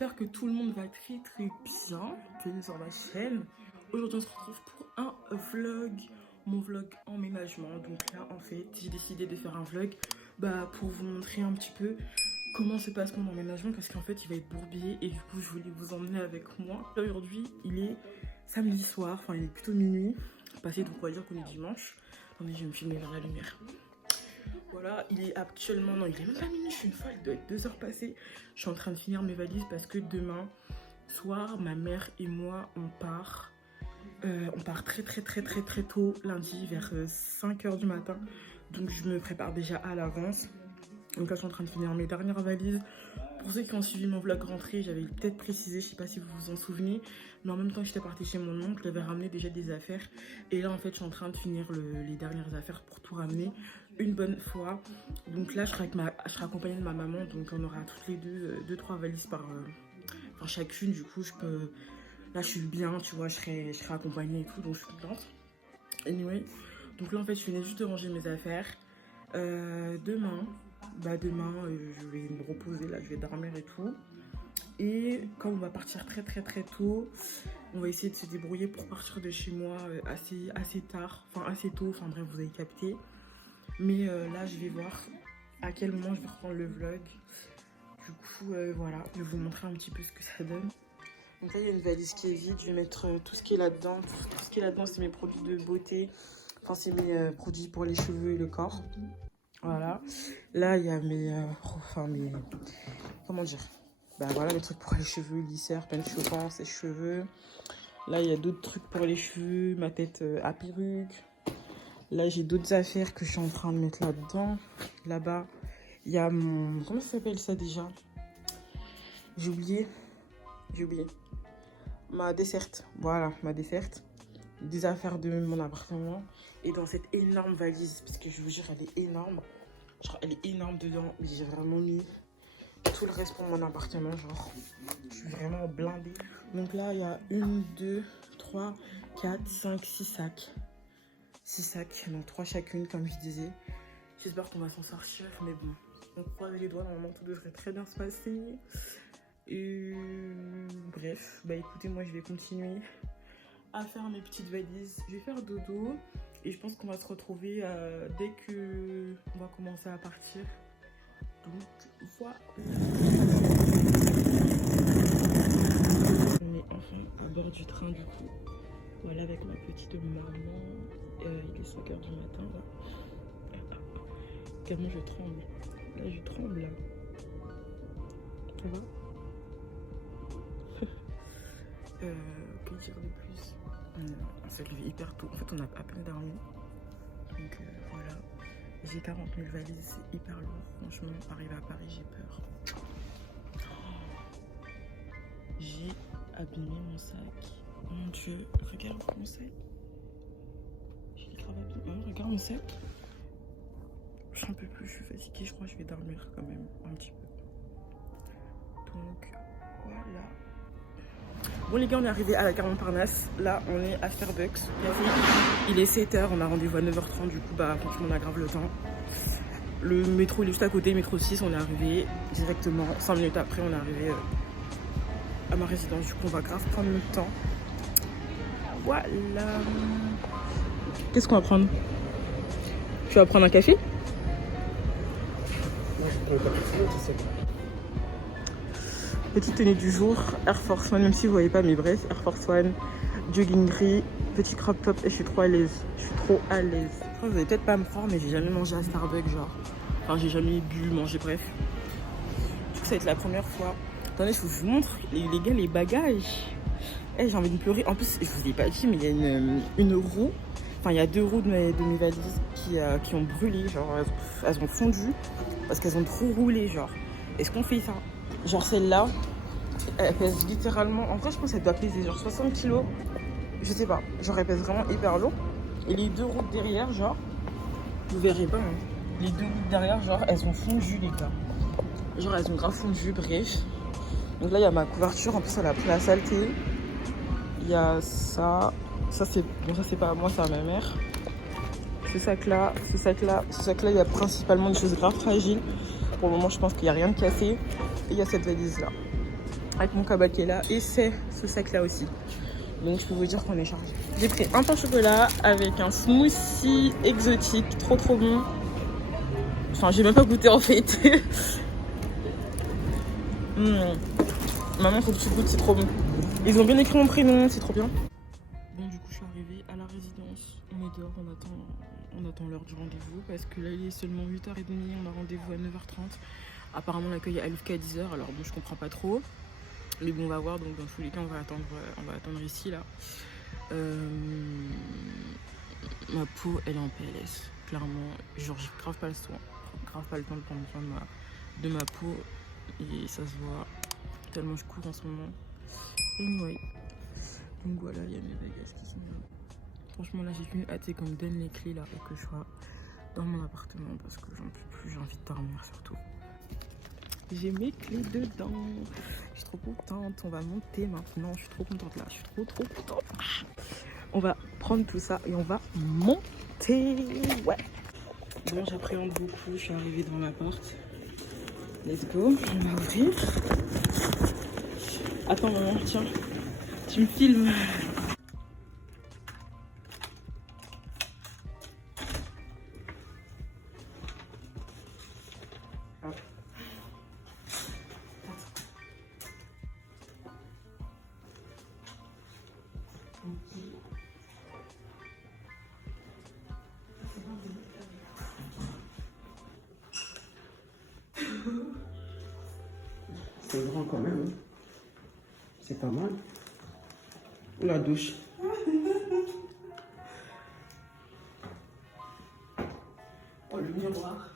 j'espère que tout le monde va très bien. Bienvenue sur ma chaîne. Aujourd'hui on se retrouve pour un vlog, mon vlog emménagement. Donc là en fait j'ai décidé de faire un vlog pour vous montrer un petit peu comment se passe mon emménagement, parce qu'en fait il va être bourbier et du coup je voulais vous emmener avec moi. Aujourd'hui il est samedi soir, enfin il est plutôt minuit passé, donc on va dire qu'on est dimanche. Attendez, je vais me filmer vers la lumière. Voilà, il est actuellement, non il est même pas minuit, je suis une folle, il doit être 2 heures passées. Je suis en train de finir mes valises parce que demain soir, ma mère et moi, on part très tôt lundi, vers 5 h du matin. Donc je me prépare déjà à l'avance. Donc là je suis en train de finir mes dernières valises. Pour ceux qui ont suivi mon vlog rentrée, j'avais peut-être précisé, je sais pas si vous vous en souvenez, mais en même temps j'étais partie chez mon oncle, j'avais ramené déjà des affaires. Et là en fait je suis en train de finir les dernières affaires pour tout ramener une bonne fois. Donc là je serai accompagnée de ma maman, donc on aura toutes les deux 3 valises par chacune. Du coup là je suis bien, tu vois, je serai accompagnée et tout, donc je suis contente. Anyway, donc là en fait je venais juste de ranger mes affaires. Demain je vais me reposer, là je vais dormir et tout. Et comme on va partir très tôt, on va essayer de se débrouiller pour partir de chez moi assez tard, enfin assez tôt, enfin bref, vous avez capté. Mais là je vais voir à quel moment je vais reprendre le vlog. Du coup voilà, je vais vous montrer un petit peu ce que ça donne. Donc là il y a une valise qui est vide, je vais mettre tout ce qui est là-dedans. Tout ce qui est là-dedans c'est mes produits de beauté, enfin c'est mes produits pour les cheveux et le corps. Voilà, là il y a mes comment dire, voilà, mes trucs pour les cheveux, lisseur, peigne chauffant, sèche-cheveux. Là il y a d'autres trucs pour les cheveux, ma tête à perruque. Là j'ai d'autres affaires que je suis en train de mettre là-dedans. Là-bas il y a mon, comment ça s'appelle ça déjà, j'ai oublié ma desserte. Voilà, ma desserte, des affaires de mon appartement. Et dans cette énorme valise, parce que je vous jure elle est énorme, genre elle est énorme dedans, j'ai vraiment mis tout le reste pour mon appartement, genre je suis vraiment blindée. Donc là il y a 1, 2, 3, 4, 5, 6 sacs, 6 sacs, donc 3 chacune comme je disais. J'espère qu'on va s'en sortir, mais bon, on croise les doigts, normalement tout devrait très bien se passer. Et bref, écoutez, moi je vais continuer à faire mes petites valises, je vais faire dodo. Et je pense qu'on va se retrouver dès que on va commencer à partir. Donc voilà. On est enfin au bord du train du coup. Voilà, avec ma petite maman. Il est 5 h du matin là. Tellement je tremble. Là je tremble là. Ça va? Que dire de plus? On s'est levé hyper tôt. En fait, on a à peine dormi. Donc voilà. J'ai 40 000 valises, c'est hyper lourd. Franchement, arrivé à Paris, j'ai peur. J'ai abîmé mon sac. Mon Dieu, regarde mon sac. J'ai grave abîmé. Oh, regarde mon sac. J'en peux plus, je suis fatiguée. Je crois que je vais dormir quand même un petit peu. Donc voilà. Bon les gars, on est arrivé à la gare Montparnasse. Là on est à Starbucks. Il est 7 h, on a rendez-vous à 9 h 30. Du coup franchement on a grave le temps. Le métro il est juste à côté, métro 6. On est arrivé directement 5 minutes après, on est arrivé à ma résidence. Du coup on va grave prendre le temps. Voilà. Qu'est-ce qu'on va prendre? Tu vas prendre un café? Moi je prends un café, tu sais. Petite tenue du jour, Air Force One, même si vous voyez pas, mais bref, Air Force One, jogging gris, petit crop top, et je suis trop à l'aise. Je suis trop à l'aise. Vous allez peut-être pas me croire, mais j'ai jamais mangé à Starbucks, genre. Enfin, j'ai jamais bu, mangé, bref. Du coup, ça va être la première fois. Attendez, je vous montre, les gars, les bagages. J'ai envie de pleurer. En plus, je vous l'ai pas dit, mais il y a une roue. Enfin, il y a 2 roues de mes valises qui ont brûlé, genre, elles ont fondu parce qu'elles ont trop roulé, genre. Est-ce qu'on fait ça? Genre celle-là, elle pèse littéralement, en vrai je pense qu'elle doit peser genre 60 kg. Je sais pas, genre elle pèse vraiment hyper lourd. Et les 2 roues derrière, genre, vous verrez pas, hein. Les 2 roues derrière, genre elles ont fondu les gars. Genre elles ont grave fondu, bref. Donc là il y a ma couverture, en plus elle a pris la saleté. Il y a ça, ça c'est pas à moi, c'est à ma mère. Ce sac là, il y a principalement des choses grave fragiles. Pour le moment je pense qu'il n'y a rien de cassé. Et il y a cette valise là. avec mon cabas qui est là. Et c'est ce sac-là aussi. Donc je peux vous dire qu'on est chargé. J'ai pris un pain au chocolat avec un smoothie exotique, trop bon. Enfin, j'ai même pas goûté en fait. Maman, faut que tu goûtes, c'est trop bon. Ils ont bien écrit mon prénom, c'est trop bien. Bon, du coup, je suis arrivée à la résidence. On est dehors, on attend l'heure du rendez-vous parce que là, il est seulement 8h30. On a rendez-vous à 9h30. Apparemment, l'accueil est à jusqu'à 10h. Alors, bon, je comprends pas trop. Mais bon, on va voir. Donc, dans tous les cas, on va attendre ici, là. Ma peau, elle est en PLS. Clairement, genre, j'ai grave pas le temps de prendre soin de ma peau. Et ça se voit tellement je cours en ce moment. Anyway. Donc voilà, il y a mes bagages qui sont là. Franchement, là, j'ai qu'une hâte, c'est qu'on me donne les clés là et que je sois dans mon appartement parce que j'en peux plus, j'ai envie de dormir surtout. J'ai mes clés dedans. Je suis trop contente. On va monter maintenant. Je suis trop contente là. Je suis trop contente. On va prendre tout ça et on va monter. Ouais. Bon, j'appréhende beaucoup. Je suis arrivée dans l'appart. Let's go. On va ouvrir. Attends, maman, tiens. Tu me filmes. C'est grand quand même. Hein. C'est pas mal. Ou la douche. Oh, le miroir.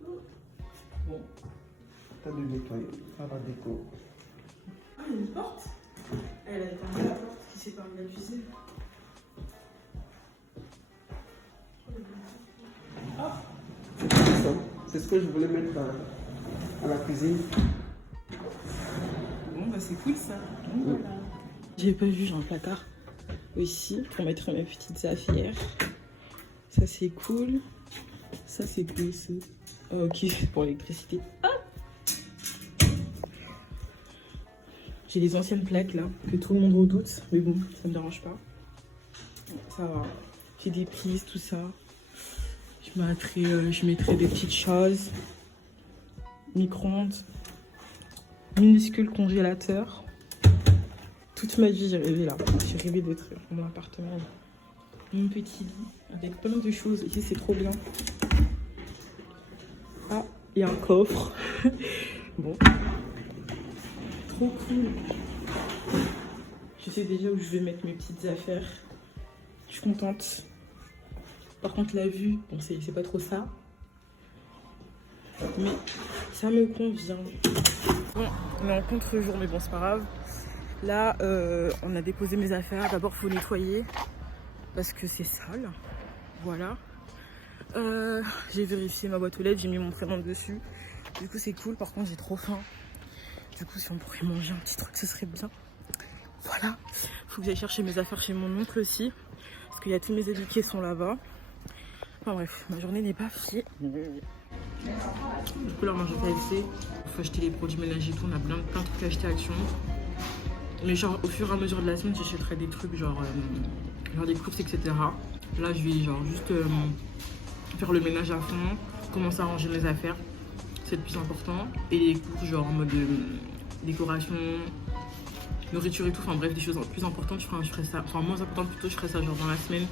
Bon. T'as de nettoyer. Ça va déco. Ah, il y a une porte. Elle a fermé la porte qui sépare de la cuisine. Ah. C'est ce que je voulais mettre à la cuisine. Bon, bah c'est cool ça. Voilà. J'ai pas vu, j'ai un placard aussi pour mettre mes petites affaires. Ça c'est cool. Ça c'est cool aussi. Oh, ok, pour l'électricité. Ah, j'ai les anciennes plaques là, que tout le monde redoute. Mais bon, ça me dérange pas. Ça va. J'ai des prises, tout ça. Je mettrai des petites choses. Micro-ondes. Minuscule congélateur. Toute ma vie, j'ai rêvé là. J'ai rêvé d'être dans mon appartement. Mon petit lit avec plein de choses. Ici, c'est trop bien. Ah, il y a un coffre. Bon. Trop cool. Je sais déjà où je vais mettre mes petites affaires. Je suis contente. Par contre, la vue, bon, c'est pas trop ça. Mais ça me convient. Bon, on est en contre-jour, mais bon, c'est pas grave. Là, on a déposé mes affaires. D'abord, il faut nettoyer parce que c'est sale. Voilà. J'ai vérifié ma boîte aux lettres, j'ai mis mon prénom dessus. Du coup, c'est cool. Par contre, j'ai trop faim. Du coup, si on pourrait manger un petit truc, ce serait bien. Voilà. Faut que j'aille chercher mes affaires chez mon oncle aussi. Parce qu'il y a tous mes habits qui sont là-bas. Enfin bref, ma journée n'est pas finie. Du coup, là, on mange au KFC. Il faut acheter les produits ménagers et tout. On a plein de trucs à acheter à Action. Mais genre, au fur et à mesure de la semaine, j'achèterai des trucs genre des courses, etc. Là, je vais genre juste faire le ménage à fond, commencer à ranger mes affaires. C'est le plus important. Et les courses, genre en mode décoration, nourriture et tout. Enfin bref, des choses plus importantes, je ferai ça. Enfin, moins importantes plutôt, je ferai ça genre dans la semaine.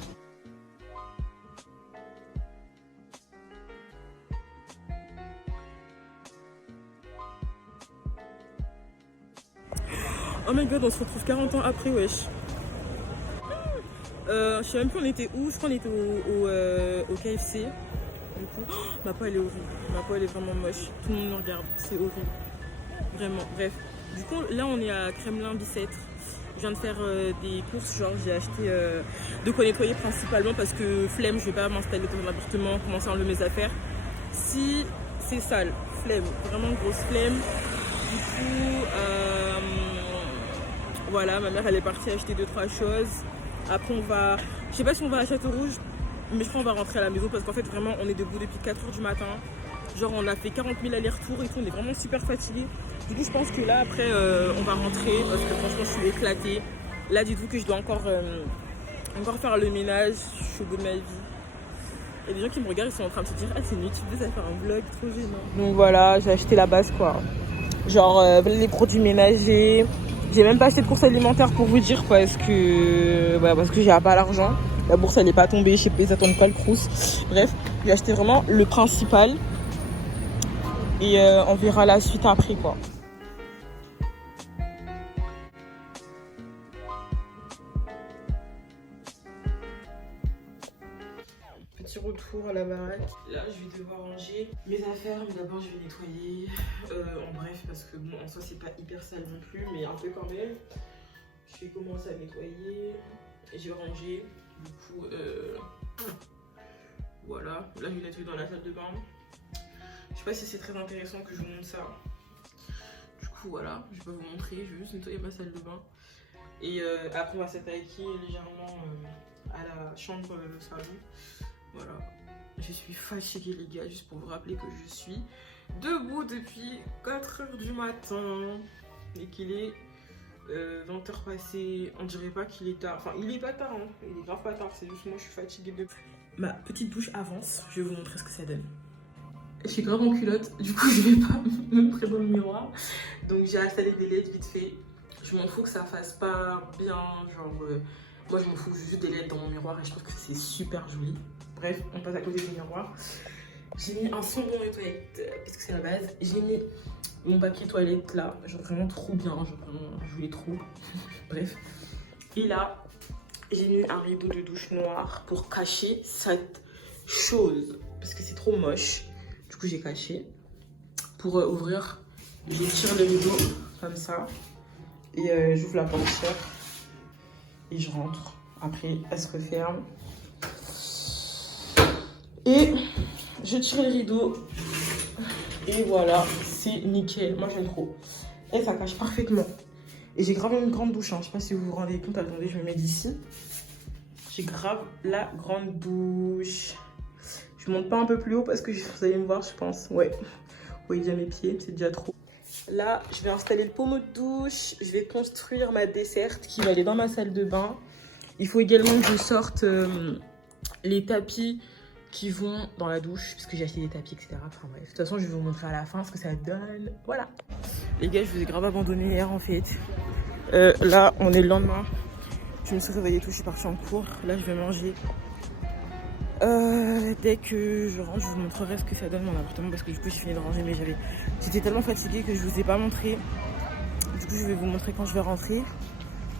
Oh my god, on se retrouve 40 ans après, wesh. Je sais même plus on était où, je crois qu'on était au KFC. Du coup, ma peau elle est horrible. Ma peau elle est vraiment moche. Tout le monde nous regarde, c'est horrible. Vraiment, bref. Du coup, là on est à Kremlin-Bicêtre. Je viens de faire des courses, genre j'ai acheté de quoi nettoyer principalement parce que flemme, je vais pas m'installer dans un appartement, commencer à enlever mes affaires. Si c'est sale, flemme, vraiment grosse flemme. Du coup, voilà, ma mère elle est partie acheter 2-3 choses. Après on va, je sais pas si on va à Château Rouge, mais je crois qu'on va rentrer à la maison parce qu'en fait vraiment on est debout depuis 4h du matin. Genre on a fait 40 000 allers-retours et tout, on est vraiment super fatigué. Du coup je pense que là après on va rentrer parce que franchement je suis éclatée. Là dites-vous que je dois encore faire le ménage, je suis au bout de ma vie. Il y a des gens qui me regardent, ils sont en train de se dire ah c'est une youtubeuse à faire un vlog, trop gênant. Donc voilà, j'ai acheté la base quoi. Genre les produits ménagers. J'ai même pas acheté de course alimentaire pour vous dire parce que j'ai pas l'argent. La bourse elle est pas tombée, je sais pas, ils attendent pas le crous. Bref, j'ai acheté vraiment le principal. Et on verra la suite après quoi. Petit retour à la baraque. Là je vais devoir ranger mes affaires, mais d'abord je vais nettoyer. En bref, parce que bon en soi c'est pas hyper sale non plus, mais un peu quand même. Je vais commencer à nettoyer et je vais ranger. Du coup voilà. Là je vais nettoyer dans la salle de bain. Je sais pas si c'est très intéressant que je vous montre ça. Du coup voilà, je vais pas vous montrer, je vais juste nettoyer ma salle de bain. Et après on va s'attaquer légèrement à la chambre salon. Voilà, je suis fatiguée les gars, juste pour vous rappeler que je suis debout depuis 4 h du matin et qu'il est 20 h passées. On dirait pas qu'il est tard, enfin il est pas tard hein. Il est grave pas tard, c'est juste moi je suis fatiguée de... Ma petite douche avance, je vais vous montrer ce que ça donne. Je suis grave en culotte, du coup je vais pas me montrer dans le miroir. Donc j'ai installé des LED vite fait. Je m'en fous que ça fasse pas bien, genre moi je m'en fous juste des LED dans mon miroir et je trouve que c'est super joli. Bref, on passe à côté du miroir. J'ai mis un son bon de toilette parce que c'est la base. J'ai mis mon papier toilette là, genre vraiment trop bien, genre vraiment, je voulais trop. Bref. Et là, j'ai mis un rideau de douche noir pour cacher cette chose parce que c'est trop moche. Du coup, j'ai caché. Pour ouvrir, je tire le rideau comme ça et j'ouvre la portière et je rentre. Après, elle se referme. Et je tire le rideau et voilà, c'est nickel. Moi j'aime trop. Et ça cache parfaitement. Et j'ai grave une grande douche, hein. Je sais pas si vous vous rendez compte. Attendez, je me mets d'ici. J'ai grave la grande douche. Je monte pas un peu plus haut parce que vous allez me voir, je pense. Ouais, vous voyez déjà mes pieds, c'est déjà trop. Là, je vais installer le pommeau de douche. Je vais construire ma desserte qui va aller dans ma salle de bain. Il faut également que je sorte les tapis qui vont dans la douche, parce que j'ai acheté des tapis, etc. Enfin bref, de toute façon, je vais vous montrer à la fin ce que ça donne. Voilà. Les gars, je vous ai grave abandonné hier en fait. Là, on est le lendemain. Je me suis réveillée tout, je suis partie en cours. Là, je vais manger. Dès que je rentre, je vous montrerai ce que ça donne mon appartement, parce que du coup, j'ai fini de ranger, mais j'étais tellement fatiguée que je vous ai pas montré. Du coup, je vais vous montrer quand je vais rentrer.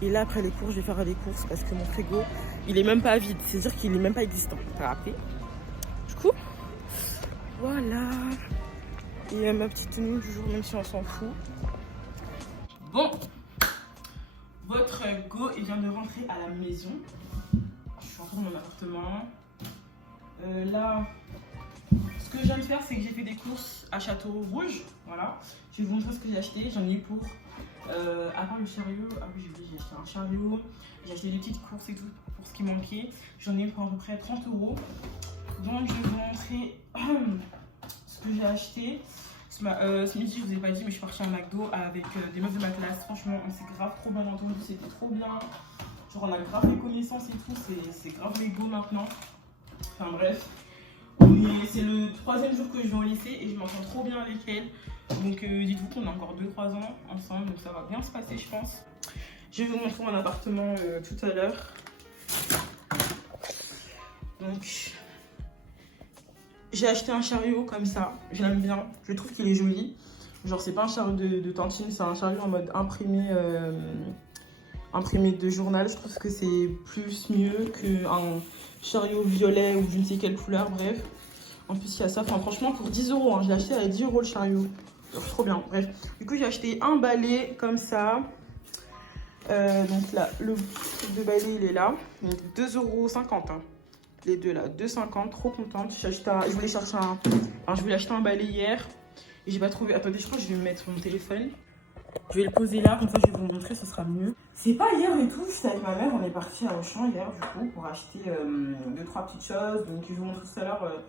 Et là, après les cours, je vais faire les courses parce que mon frigo, il est même pas vide. C'est-à-dire qu'il est même pas existant. T'as rappelé? Du coup, voilà. Et ma petite tenue du jour, même si on s'en fout. Bon, votre go, il vient de rentrer à la maison. Je suis rentrée dans mon appartement. Là, ce que je viens de faire, c'est que j'ai fait des courses à Château Rouge. Voilà. Je vais vous montrer ce que j'ai acheté. J'en ai eu pour, à part le chariot, ah oui, j'ai acheté un chariot. J'ai acheté des petites courses et tout pour ce qui manquait. J'en ai eu pour à peu près 30 €. Donc, je vais vous montrer ce que j'ai acheté. Ce midi, je vous ai pas dit, mais je suis partie à McDo avec des meufs de ma classe. Franchement, on s'est grave trop bien entendu, c'était trop bien. Genre, on a grave les connaissances et tout, c'est grave les go maintenant. Enfin bref, c'est le 3e jour que je vais au lycée et je m'entends trop bien avec elle. Donc dites-vous qu'on a encore 2-3 ans ensemble, donc ça va bien se passer je pense. Je vais vous montrer mon appartement tout à l'heure. Donc j'ai acheté un chariot comme ça, je l'aime bien, je trouve qu'il est joli. Genre c'est pas un chariot de tantine, c'est un chariot en mode imprimé de journal. Je trouve que c'est plus mieux qu'un chariot violet ou je ne sais quelle couleur, bref. En plus il y a ça, enfin franchement pour 10 €, hein. Je l'ai acheté à 10 € le chariot. Donc, trop bien, bref. Du coup j'ai acheté un balai comme ça. Donc là, le truc de balai il est là. Donc 2,50 €. Hein. Les deux là, 2,50 €, trop contente. Je voulais chercher je voulais acheter un balai hier. Et j'ai pas trouvé. Attendez, je crois que je vais me mettre mon téléphone. Je vais le poser là, comme ça je vais vous montrer, ce sera mieux. C'est pas hier et tout, j'étais avec ma mère, on est parti à Auchan hier du coup pour acheter 2-3 petites choses. Donc je vais vous montrer tout à l'heure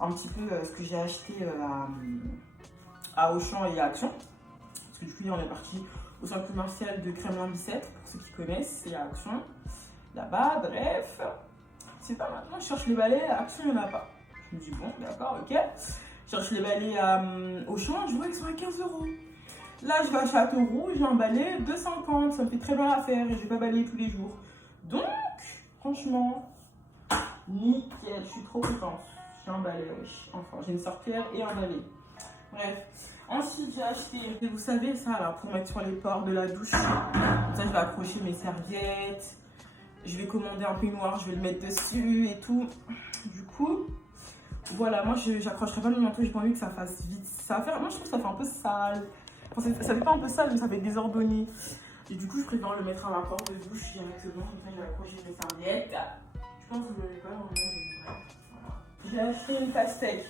un petit peu ce que j'ai acheté à Auchan et à Action. Parce que du coup, on est parti au centre commercial de Kremlin-Bicêtre, pour ceux qui connaissent, et à Action, là-bas, bref. C'est pas maintenant, je cherche les balais, à Action, il n'y en a pas. Je me dis, bon, d'accord, ok. Je cherche les balais à Auchan, je vois qu'ils sont à 15 €. Là, je vais à Châteauroux, j'ai un balai 2,50 €, ça me fait très bien l'affaire et je vais pas balayer tous les jours. Donc, franchement, nickel, je suis trop contente. J'ai un balai, wesh. Enfin, j'ai une sorcière et un balai. Bref. Ensuite, j'ai acheté, vous savez ça là, pour mettre sur les pores de la douche. Comme ça, je vais accrocher mes serviettes. Je vais commander un peignoir, je vais le mettre dessus et tout. Du coup, voilà, moi, j'accrocherai pas le manteau, j'ai pas envie que ça fasse vite. Ça va faire, moi, je trouve que ça fait un peu sale. Enfin, ça fait pas un peu sale, mais ça fait désordonné. Et du coup, je préfère le mettre à la porte de douche directement. Comme ça, je vais accrocher mes serviettes. Je pense que je vais pas l'enlever. Voilà. J'ai acheté une pastèque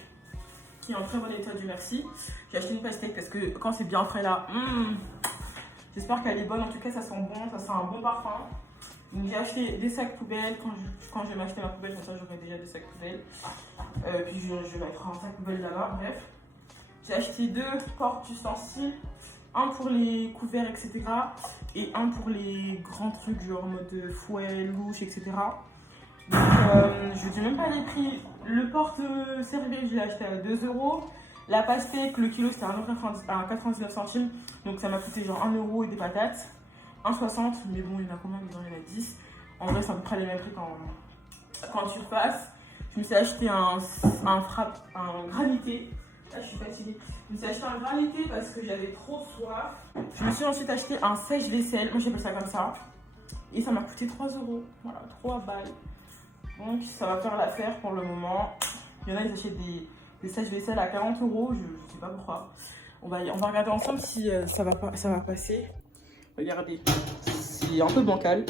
qui est en très bon état, Dieu merci. J'ai acheté une pastèque parce que quand c'est bien frais là, j'espère qu'elle est bonne. En tout cas, ça sent bon, ça sent un bon parfum. Donc, j'ai acheté des sacs poubelles. Quand je vais m'acheter ma poubelle, comme ça, j'aurai déjà des sacs poubelles. Puis, je vais mettre un sac poubelle là-bas. Bref. J'ai acheté 2 portes d'ustensiles, un pour les couverts, etc. et un pour les grands trucs, genre en mode fouet, louche, etc. Donc, je ne dis même pas les prix. Le porte-serviette, je l'ai acheté à 2 €. La pastèque, le kilo, c'était à 99 centimes. Donc, ça m'a coûté genre 1 € et des patates. 1,60 €, mais bon, il y en a combien? Il y en a 10. En vrai, c'est à peu près les mêmes prix qu'en surface. Je me suis acheté un granité. Là, je suis fatiguée. Je me suis acheté un granité parce que j'avais trop soif. Je me suis ensuite acheté un sèche-vaisselle. Moi, j'appelle ça comme ça. Et ça m'a coûté 3 €. Voilà, 3 balles. Donc, ça va faire l'affaire pour le moment. Il y en a, ils achètent des sèche-vaisselle à 40 €. Je sais pas pourquoi. On va regarder ensemble si ça va passer. Regardez. C'est un peu bancal.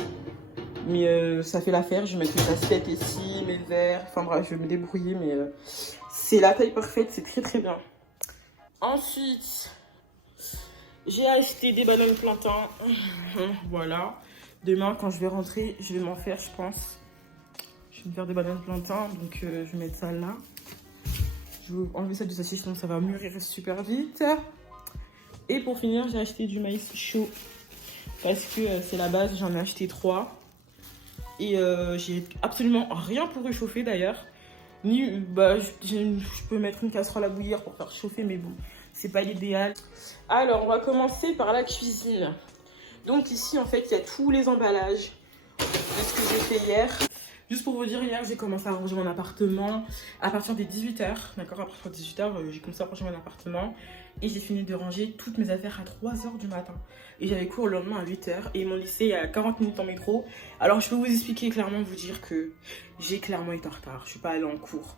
Mais ça fait l'affaire. Je vais mettre mes assiettes ici, mes verres. Enfin bref, je vais me débrouiller. Mais c'est la taille parfaite. C'est très très bien. Ensuite, j'ai acheté des bananes plantains. Voilà. Demain, quand je vais rentrer, je vais m'en faire, je pense. Je vais me faire des bananes plantains. Donc, je vais mettre ça là. Je vais enlever ça du sachet, sinon ça va mûrir super vite. Et pour finir, j'ai acheté du maïs chaud. Parce que c'est la base. J'en ai acheté 3. Et j'ai absolument rien pour réchauffer d'ailleurs. Je peux mettre une casserole à bouillir pour faire chauffer, mais bon, c'est pas l'idéal. Alors, on va commencer par la cuisine. Donc ici, en fait, il y a tous les emballages de ce que j'ai fait hier. Juste pour vous dire, hier, j'ai commencé à ranger mon appartement à partir des 18 h. D'accord, à partir de 18 h, j'ai commencé à ranger mon appartement. Et j'ai fini de ranger toutes mes affaires à 3 h du matin. Et j'avais cours le lendemain à 8 h. Et mon lycée est à 40 minutes en métro. Alors, je peux vous expliquer clairement, vous dire que j'ai clairement été en retard. Je suis pas allée en cours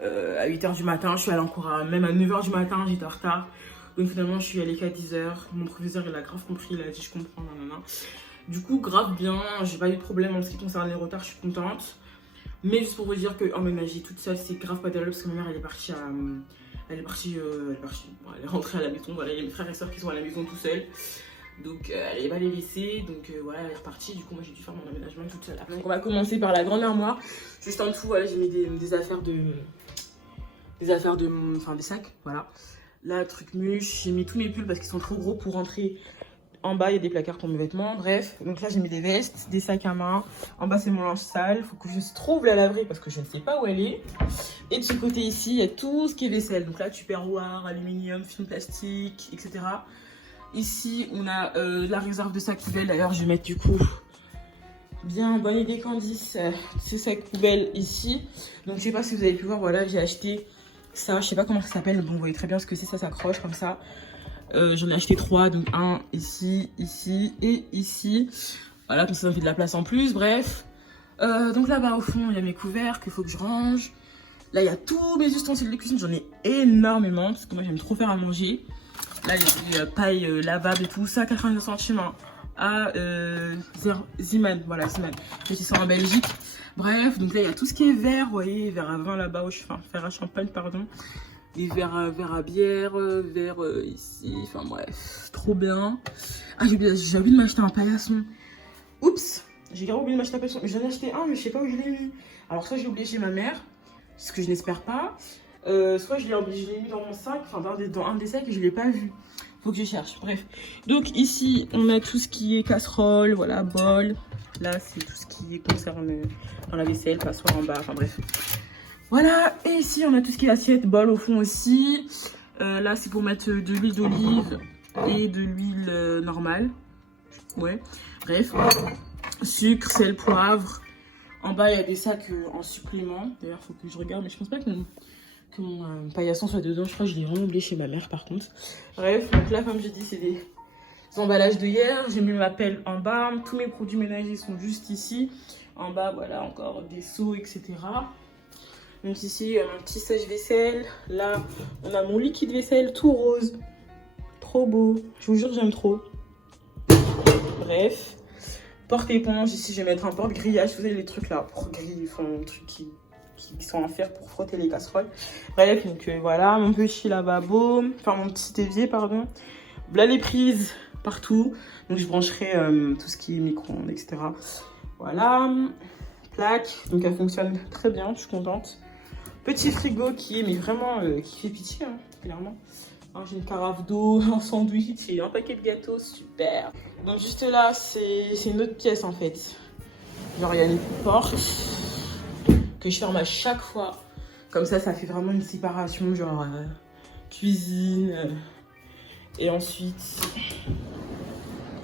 à 8 h du matin. Je suis allée en cours même à 9 h du matin. J'étais en retard. Donc finalement, je suis allée qu'à 10 h. Mon professeur, il a grave compris. Il a dit, je comprends, nanana. Du coup, grave bien. J'ai pas eu de problème en ce qui concerne les retards. Je suis contente. Mais juste pour vous dire que emménager toute seule, c'est grave pas drôle parce que ma mère, elle est rentrée à la maison. Voilà, il y a mes frères et soeurs qui sont à la maison tout seuls. Donc, elle va les laisser. Donc, voilà, elle est repartie. Du coup, moi, j'ai dû faire mon aménagement toute seule. Donc, on va commencer par la grande armoire. Juste en dessous, voilà, j'ai mis des affaires enfin, des sacs. Voilà. Là, truc mûche. J'ai mis tous mes pulls parce qu'ils sont trop gros pour rentrer. En bas, il y a des placards pour mes vêtements. Bref, donc là, j'ai mis des vestes, des sacs à main. En bas, c'est mon linge sale. Il faut que je trouve la laverie parce que je ne sais pas où elle est. Et de ce côté ici, il y a tout ce qui est vaisselle. Donc là, tupperware, aluminium, film plastique, etc. Ici, on a la réserve de sacs poubelles. D'ailleurs, je vais mettre du coup bien bonne idée Candice, ces sacs poubelles ici. Donc, je sais pas si vous avez pu voir. Voilà, j'ai acheté ça. Je sais pas comment ça s'appelle. Bon, vous voyez très bien ce que c'est. Ça s'accroche comme ça. J'en ai acheté 3, donc un ici, ici et ici. Voilà, comme ça fait de la place en plus, bref. Donc là-bas au fond, il y a mes couverts qu'il faut que je range. Là, il y a tous mes ustensiles de cuisine, j'en ai énormément, parce que moi j'aime trop faire à manger. Là, il y a des pailles lavables et tout, ça 89 centimes hein, à Ziman, voilà Ziman. Je suis en Belgique. Bref, donc là, il y a tout ce qui est verre, vous voyez, verre à vin là-bas, enfin, verre à champagne, pardon. Des verres à bière, verres ici, enfin bref, trop bien. Ah, j'ai oublié de m'acheter un paillasson. Oups, j'ai grave oublié de m'acheter un paillasson. J'en ai acheté un, mais je sais pas où je l'ai mis. Alors ça, j'ai oublié chez ma mère, ce que je n'espère pas. Soit je l'ai mis dans mon sac, enfin dans un des sacs et je l'ai pas vu. Faut que je cherche, bref. Donc ici, on a tout ce qui est casserole, voilà, bol. Là, c'est tout ce qui concerne dans la vaisselle, passoire en bas, enfin bref. Voilà, et ici, on a tout ce qui est assiette, bol au fond aussi. Là, c'est pour mettre de l'huile d'olive et de l'huile normale. Ouais, bref. Sucre, sel, poivre. En bas, il y a des sacs en supplément. D'ailleurs, faut que je regarde, mais je pense pas que mon paillasson soit dedans. Je crois que je l'ai vraiment oublié chez ma mère, par contre. Bref, donc là, comme j'ai dit, c'est des emballages de hier. J'ai mis ma pelle en bas. Tous mes produits ménagers sont juste ici. En bas, voilà, encore des seaux, etc. Donc ici, mon petit sèche-vaisselle. Là, on a mon liquide vaisselle tout rose. Trop beau. Je vous jure, j'aime trop. Bref. Porte-éponge. Ici, je vais mettre un porte-grillage. Vous savez, les trucs là, pour griller, enfin, les trucs qui sont en fer pour frotter les casseroles. Bref, donc voilà, mon petit lavabo. Enfin, mon petit évier, pardon. Là, les prises partout. Donc, je brancherai tout ce qui est micro-ondes, etc. Voilà. Plaque. Donc, elle fonctionne très bien. Je suis contente. Petit frigo qui est, mais vraiment, qui fait pitié, hein, clairement. J'ai une carafe d'eau, un sandwich et un paquet de gâteaux, super. Donc juste là, c'est une autre pièce en fait. Genre il y a une porte que je ferme à chaque fois. Comme ça fait vraiment une séparation, genre cuisine. Et ensuite,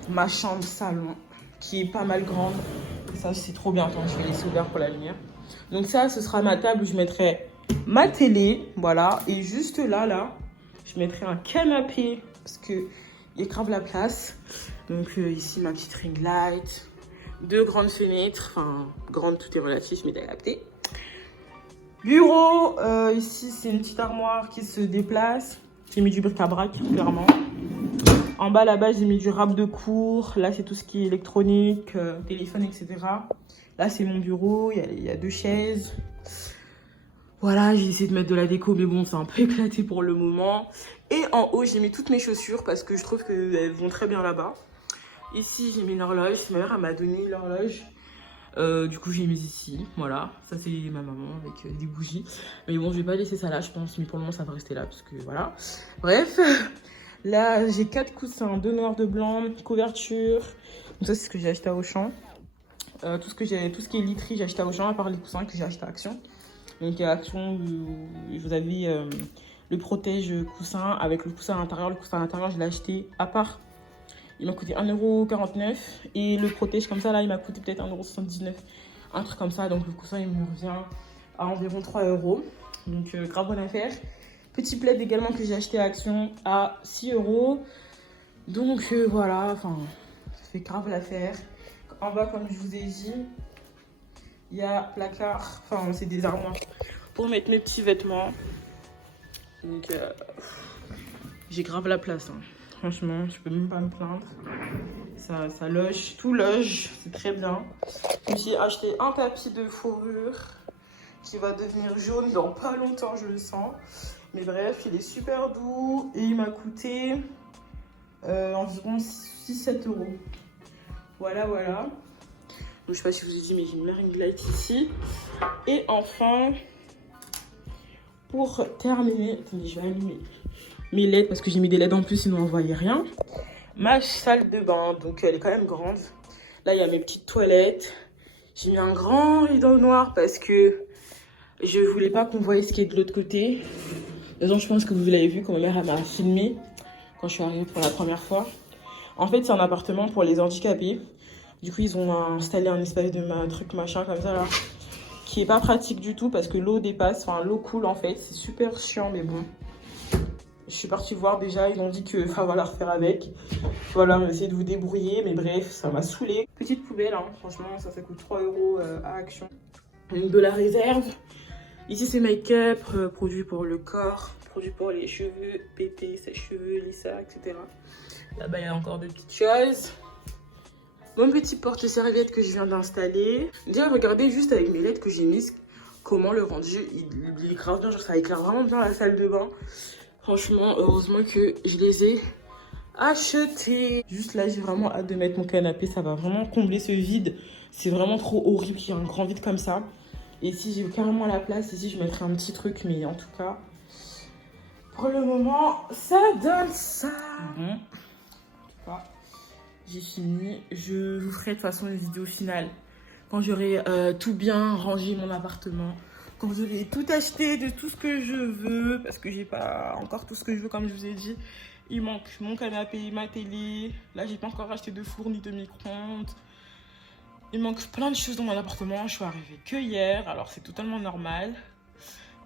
ma chambre salon, qui est pas mal grande. Ça c'est trop bien, attends, je vais laisser ouvert pour la lumière. Donc ça, ce sera ma table où je mettrai ma télé, voilà. Et juste là, je mettrai un canapé parce qu'il y a grave la place. Donc ici, ma petite ring light. 2 grandes fenêtres. Enfin, grande, tout est relatif, mais t'as capté. Bureau. Ici, c'est une petite armoire qui se déplace. J'ai mis du bric-à-brac, clairement. En bas, là-bas, j'ai mis du rap de cours. Là, c'est tout ce qui est électronique, téléphone, etc. Là, c'est mon bureau. Il y a 2 chaises. Voilà, j'ai essayé de mettre de la déco, mais bon, c'est un peu éclaté pour le moment. Et en haut, j'ai mis toutes mes chaussures parce que je trouve qu'elles vont très bien là-bas. Ici, j'ai mis une horloge. Ma mère m'a donné l'horloge. Du coup, j'ai mis ici. Voilà, ça c'est ma maman avec des bougies. Mais bon, je vais pas laisser ça là, je pense. Mais pour le moment, ça va rester là parce que voilà. Bref, là, j'ai 4 coussins, 2 noirs, 2 blancs, couverture. Donc ça, c'est ce que j'ai acheté à Auchan. Tout ce qui est literie, j'ai acheté à Auchan, à part les coussins que j'ai acheté à Action. Donc à Action, vous avez le protège coussin avec le coussin à l'intérieur. Le coussin à l'intérieur, je l'ai acheté à part. Il m'a coûté 1,49 €. Et le protège comme ça, là, il m'a coûté peut-être 1,79 €. Un truc comme ça. Donc le coussin, il me revient à environ 3 €. Donc grave bonne affaire. Petit plaid également que j'ai acheté à Action à 6 €. Donc voilà, enfin, ça fait grave l'affaire. En bas, comme je vous ai dit, il y a placard, enfin c'est des armoires pour mettre mes petits vêtements. Donc j'ai grave la place, hein. Franchement, je peux même pas me plaindre. Ça loge, tout loge, c'est très bien. Je me suis acheté un tapis de fourrure qui va devenir jaune dans pas longtemps, je le sens. Mais bref, il est super doux et il m'a coûté environ 6-7 €. Voilà, voilà. Donc, je sais pas si je vous ai dit, mais j'ai une ring light ici. Et enfin, pour terminer, attendez, je vais allumer mes LED parce que j'ai mis des LED en plus, sinon on ne voyait rien. Ma salle de bain, donc elle est quand même grande. Là, il y a mes petites toilettes. J'ai mis un grand rideau noir parce que je voulais pas qu'on voie ce qui est de l'autre côté. D'ailleurs, je pense que vous l'avez vu quand ma mère m'a filmé quand je suis arrivée pour la première fois. En fait, c'est un appartement pour les handicapés. Du coup, ils ont installé un espèce de truc machin comme ça là, qui est pas pratique du tout parce que l'eau dépasse, enfin l'eau coule en fait. C'est super chiant, mais bon. Je suis partie voir déjà, ils ont dit que ça va la refaire avec. Voilà, on va essayer de vous débrouiller, mais bref, ça m'a saoulée. Petite poubelle, hein, franchement, ça coûte 3 € à Action. Donc de la réserve. Ici, c'est make-up, produit pour le corps, produit pour les cheveux, pépé, sèche-cheveux, lissa, etc. Là-bas, il y a encore de petites choses. Mon petit porte-serviette que je viens d'installer. Déjà, regardez juste avec mes lettres que j'ai mises comment le rendu, il est grave bien. Genre, ça éclaire vraiment bien la salle de bain. Franchement, heureusement que je les ai achetés. Juste là, j'ai vraiment hâte de mettre mon canapé. Ça va vraiment combler ce vide. C'est vraiment trop horrible qu'il y ait un grand vide comme ça. Et si j'ai carrément la place, ici, je mettrai un petit truc. Mais en tout cas, pour le moment, ça donne ça. Bon, j'ai fini. Je vous ferai de toute façon une vidéo finale quand j'aurai tout bien rangé mon appartement. Quand j'aurai tout acheté de tout ce que je veux, parce que j'ai pas encore tout ce que je veux comme je vous ai dit. Il manque mon canapé, ma télé. Là, j'ai pas encore acheté de four ni de micro-ondes. Il manque plein de choses dans mon appartement. Je suis arrivée que hier, alors c'est totalement normal.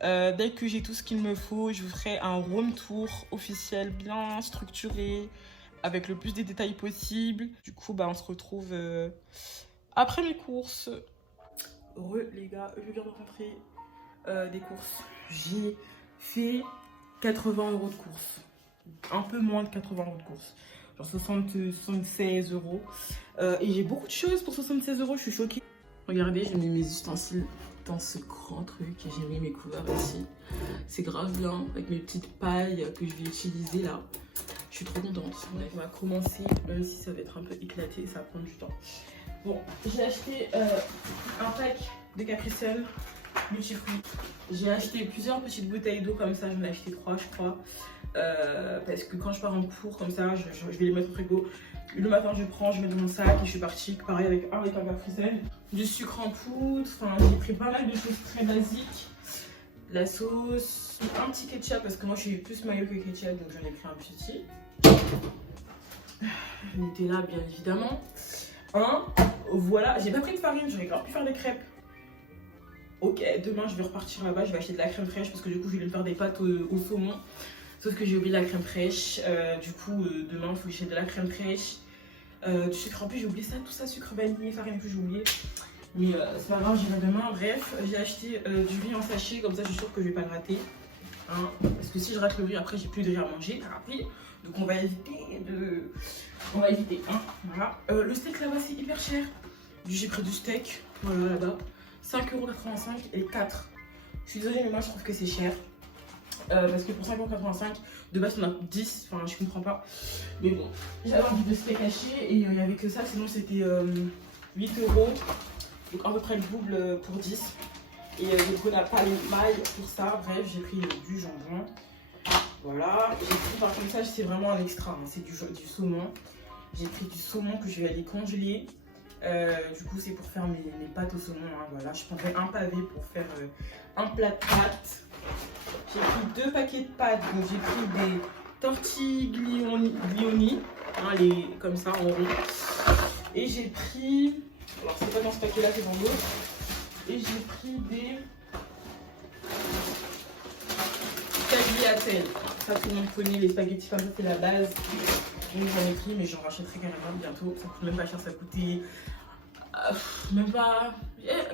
Dès que j'ai tout ce qu'il me faut, je vous ferai un room tour officiel bien structuré, avec le plus de détails possible. Du coup, bah, on se retrouve après mes courses. Heureux les gars, je viens de rentrer des courses. J'ai fait 80 € de courses. Un peu moins de 80 € de courses. Genre 76 €. Et j'ai beaucoup de choses pour 76 €, je suis choquée. Regardez, j'ai mis mes ustensiles dans ce grand truc et j'ai mis mes couverts aussi. C'est grave bien, avec mes petites pailles que je vais utiliser là. Je suis trop contente. On va commencer, même si ça va être un peu éclaté, ça va prendre du temps. Bon, j'ai acheté un pack de Capri Sun multifruits. J'ai acheté plusieurs petites bouteilles d'eau comme ça, j'en ai acheté 3 je crois. Parce que quand je pars en cours comme ça, je vais les mettre au frigo. Le matin je prends, je mets dans mon sac et je suis partie. Pareil avec un Capri Sun. Du sucre en poudre, enfin j'ai pris pas mal de choses très basiques. La sauce, un petit ketchup parce que moi je suis plus mayo que ketchup donc j'en ai pris un petit. Nutella bien évidemment. Voilà, j'ai pas pris de farine, j'aurais grave pu faire des crêpes. Ok, demain je vais repartir là-bas, je vais acheter de la crème fraîche parce que du coup je vais me faire des pâtes au saumon. Sauf que j'ai oublié la crème fraîche, du coup demain il faut que j'achète de la crème fraîche. Du sucre en plus, j'ai oublié ça, tout ça, sucre vanillé, farine que j'ai oublié. Mais c'est pas grave, j'irai demain. Bref, j'ai acheté du riz en sachet, comme ça je suis sûre que je vais pas le rater. Hein, parce que si je rate le riz, après j'ai plus de riz à manger, rapide. Donc on va éviter de... On va éviter, hein, voilà. Le steak là-bas c'est hyper cher. J'ai pris du steak, voilà là-bas. 5,85 € et 4. Je suis désolée mais moi je trouve que c'est cher. Parce que pour 5,85 € de base on a 10, enfin je comprends pas. Mais bon, j'avais envie de steak haché et il n'y avait que ça, sinon c'était 8 €. Donc à peu près le double pour 10. Et donc on n'a pas les mailles pour ça. Bref, j'ai pris du jambon. Voilà, j'ai pris par contre ça c'est vraiment un extra, hein. C'est du saumon. J'ai pris du saumon que je vais aller congeler. Du coup c'est pour faire mes pâtes au saumon, hein. Voilà, je prendrai un pavé pour faire un plat de pâtes. J'ai pris 2 paquets de pâtes, donc j'ai pris des tortiglioni, hein, les comme ça en rond. Et j'ai pris, alors c'est pas dans ce paquet là, c'est dans l'autre. Et j'ai pris des tagliatelles. Ça tout le monde connaît, les spaghettis comme ça c'est la base. Donc j'en ai pris mais j'en rachèterai carrément bientôt. Ça coûte même pas cher, ça coûtait même pas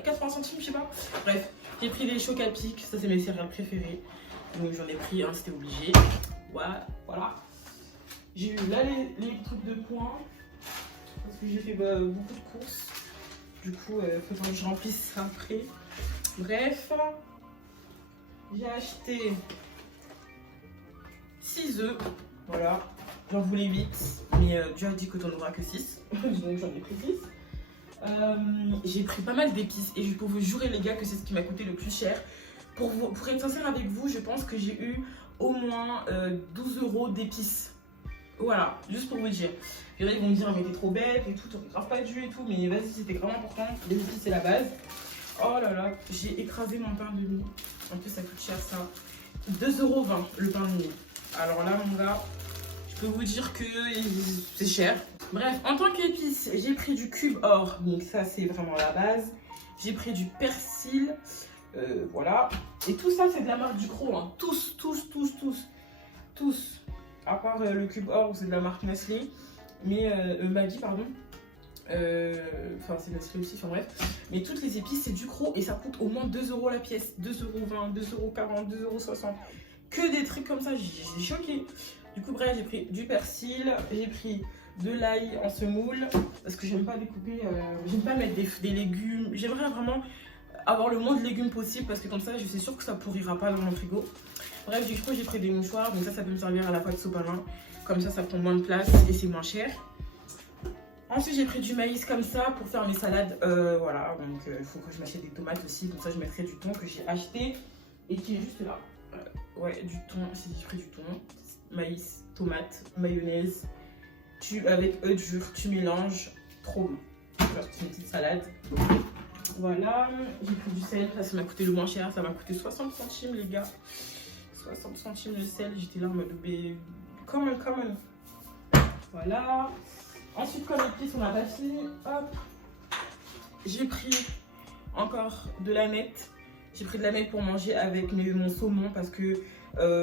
80 centimes, je sais pas. Bref, j'ai pris des chocs à pic, ça c'est mes céréales préférées. Donc j'en ai pris un, c'était obligé. Ouais, voilà. J'ai eu là les trucs de points. Parce que j'ai fait beaucoup de courses. Du coup, il faut que je remplisse ça après. Bref. J'ai acheté 6 œufs. Voilà. J'en voulais 8. Mais Dieu a dit que t'en auras que 6. Donc j'en ai pris 6. J'ai pris pas mal d'épices. Et je peux vous jurer les gars que c'est ce qui m'a coûté le plus cher. Pour être sincère avec vous, je pense que j'ai eu au moins 12 € d'épices. Voilà, juste pour vous dire. Il y en a qui vont me dire, mais t'es trop bête et tout, t'aurais grave pas dû et tout. Mais vas-y, c'était vraiment important. Les épices, c'est la base. Oh là là, j'ai écrasé mon pain de mie. En plus, ça coûte cher ça. 2,20 € le pain de mie. Alors là, mon gars, je peux vous dire que c'est cher. Bref, en tant qu'épices, j'ai pris du cube or. Donc ça, c'est vraiment la base. J'ai pris du persil. Voilà. Et tout ça, c'est de la marque Ducros. Hein. Tous. À part le cube or, c'est de la marque Nestlé. Mais Maggi, pardon. Enfin, c'est Nestlé aussi, enfin bref. Mais toutes les épices, c'est Ducros. Et ça coûte au moins 2 € la pièce. 2,20 €, 2,40 €, 2,60 €. Que des trucs comme ça, j'ai choqué. Du coup, bref, j'ai pris du persil. J'ai pris de l'ail en semoule. Parce que j'aime pas découper. J'aime pas mettre des légumes. J'aimerais vraiment avoir le moins de légumes possible parce que comme ça je suis sûre que ça pourrira pas dans mon frigo. Bref, du coup j'ai pris des mouchoirs, donc ça peut me servir à la fois de sopalin, comme ça prend moins de place et c'est moins cher. Ensuite j'ai pris du maïs comme ça pour faire mes salades, voilà, donc il faut que je m'achète des tomates aussi, donc ça je mettrai du thon que j'ai acheté et qui est juste là, Ouais, du thon, j'ai pris du thon, maïs, tomate, mayonnaise, avec œufs durs, tu mélanges, trop bon. Genre, c'est une petite salade. Voilà, j'ai pris du sel, ça m'a coûté le moins cher, ça m'a coûté 60 centimes les gars. 60 centimes le sel, j'étais là en mode comment. Voilà. Ensuite, comme épices, on n'a pas fini, hop. J'ai pris encore de la nette. J'ai pris de la nette pour manger avec mon saumon parce que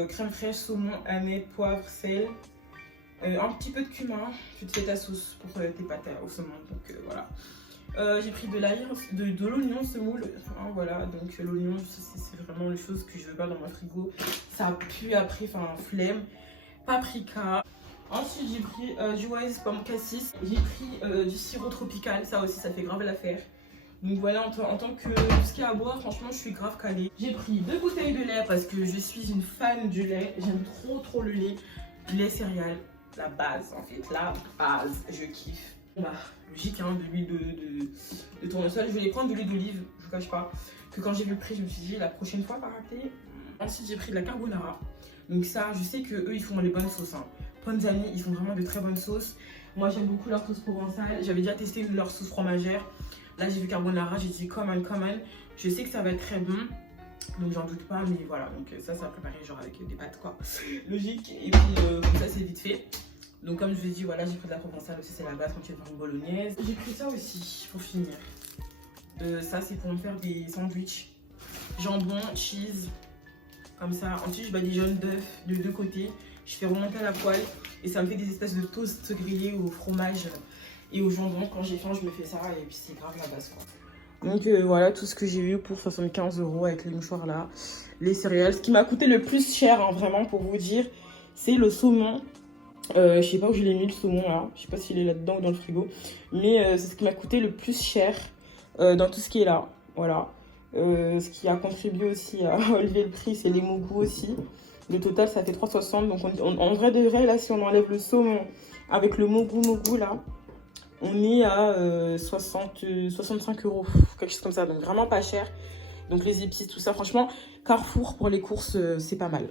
crème fraîche, saumon, aneth, poivre, sel. Un petit peu de cumin, tu te fais ta sauce pour tes pâtes au saumon, donc voilà. J'ai pris de l'oignon semoule, hein, voilà, donc l'oignon c'est vraiment les choses que je veux pas dans mon frigo, ça pue après, enfin flemme. Paprika. Ensuite j'ai pris du Wise pomme cassis, j'ai pris du sirop tropical, ça aussi ça fait grave l'affaire. Donc voilà, en tant que tout ce qu'il y a à boire, franchement je suis grave calée. J'ai pris 2 bouteilles de lait parce que je suis une fan du lait, j'aime trop le lait céréales, la base en fait, la base, je kiffe. Bah, logique, hein, de l'huile de tournesol. Je voulais prendre de l'huile d'olive, je vous cache pas. Que quand j'ai vu le prix, je me suis dit la prochaine fois, pas rater. Ensuite, j'ai pris de la carbonara. Donc, ça, je sais qu'eux, ils font les bonnes sauces. Hein. Ponzani, ils font vraiment de très bonnes sauces. Moi, j'aime beaucoup leur sauce provençale. J'avais déjà testé leur sauce fromagère. Là, j'ai vu carbonara, j'ai dit come on. Je sais que ça va être très bon. Donc, j'en doute pas, mais voilà. Donc, ça va préparer genre avec des pâtes, quoi. Logique. Et puis, comme ça, c'est vite fait. Donc comme je vous ai dit, voilà, j'ai pris de la provençale aussi, c'est la base quand tu veux faire une bolognaise. J'ai pris ça aussi pour finir. Ça c'est pour me faire des sandwichs. Jambon, cheese, comme ça. Ensuite je badigeonne d'œufs de 2 côtés. Je fais remonter à la poêle et ça me fait des espèces de toast grillés au fromage et au jambon. Quand j'ai faim, je me fais ça et puis c'est grave la base quoi. Donc voilà tout ce que j'ai eu pour 75 € avec les mouchoirs là. Les céréales. Ce qui m'a coûté le plus cher, hein, vraiment pour vous dire, c'est le saumon. Je sais pas où je l'ai mis le saumon là, je sais pas s'il est là-dedans ou dans le frigo, mais c'est ce qui m'a coûté le plus cher dans tout ce qui est là, voilà. Ce qui a contribué aussi à élever le prix, c'est les mougous aussi. Le total ça fait 3,60, donc en vrai de vrai là, si on enlève le saumon avec le mougou là, on est à 65 €, quelque chose comme ça, donc vraiment pas cher. Donc les épices, tout ça, franchement, Carrefour pour les courses, c'est pas mal.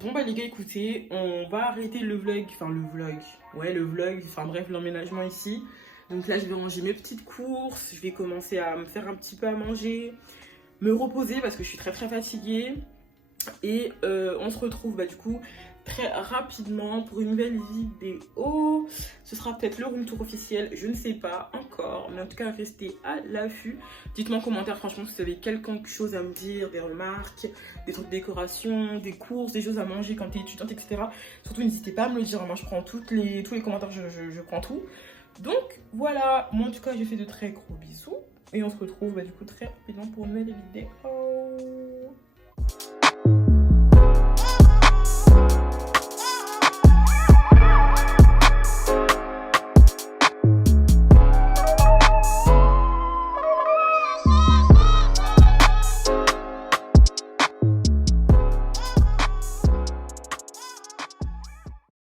Bon bah les gars, écoutez, on va arrêter le vlog, enfin bref, l'emménagement ici. Donc là je vais ranger mes petites courses, je vais commencer à me faire un petit peu à manger, me reposer parce que je suis très fatiguée. Et on se retrouve du coup très rapidement pour une nouvelle vidéo. Ce sera peut-être le room tour officiel, je ne sais pas encore, mais en tout cas restez à l'affût. Dites-moi en commentaire franchement si vous avez quelque chose à me dire, des remarques, des trucs de décoration, des courses, des choses à manger quand tu es étudiante, etc. Surtout n'hésitez pas à me le dire, moi je prends tous les commentaires, je prends tout. Donc voilà, moi en tout cas je fais de très gros bisous et on se retrouve du coup très rapidement pour une nouvelle vidéo.